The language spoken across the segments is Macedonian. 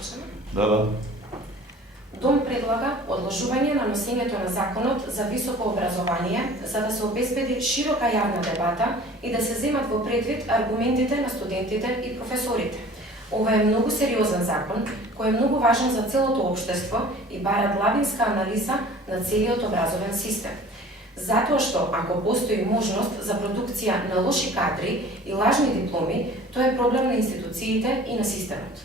почнеме? Да. Дом предлага одложување на носењето на законот за високо образование за да се обезбеди широка јавна дебата и да се земат во предвид аргументите на студентите и професорите. Ова е многу сериозен закон кој е многу важен за целото општество и бара длабинска анализа на целиот образовен систем. Затоа што ако постои можност за продукција на лоши кадри и лажни дипломи, тоа е проблем на институциите и на системот.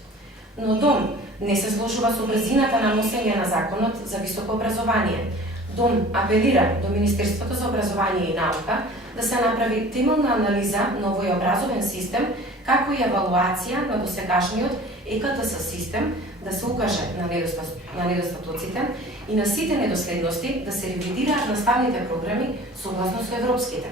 Но Дом не се сложува со брзината на носење на законот за високо образование. Дом апелира до Министерството за образование и наука да се направи темелна анализа на овој образовен систем, како и евалуација на досегашниот ЕКТС систем, да се укаже на недостатоците и на сите недоследности, да се ревидираат наставните програми согласно со европските.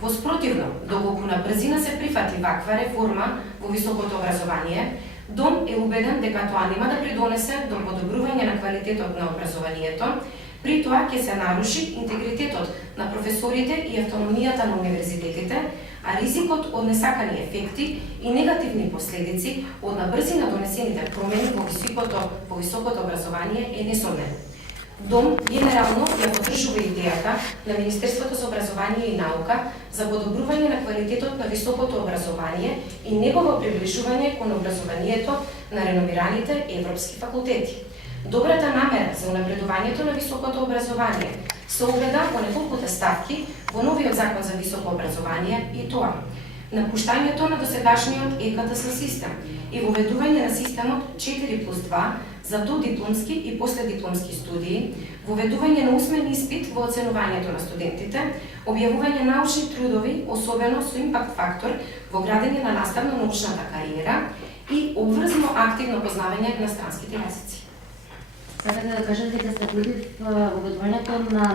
Во спротивно, доколку на брзина се прифати ваква реформа во високото образование, Дом е убеден дека тоа нема да придонесе до подобрување на квалитетот на образованието, при тоа ќе се наруши интегритетот на професорите и автономијата на универзитетите, а ризикот од несакани ефекти и негативни последици од набрзина донесените промени во високото образование е несомнен. Дом генерално ја поддржува идејата на Министерството за образование и наука за подобрување на квалитетот на високото образование и негово приближување кон образованието на реномираните европски факултети. Добрата намера за унапредувањето на високото образование се огледа во неколкуте ставки во новиот закон за високо образование и тоа: напуштањето на досегашниот ЕКТС систем и воведување на системот 4+2 за додипломски и последипломски студии, воведување на усмен испит во оценувањето на студентите, објавување научни трудови, особено со импакт фактор во градење на наставно-научната кариера и обврзано активно познавање на странските јазици. Сакате да кажете дека сте против воведувањето на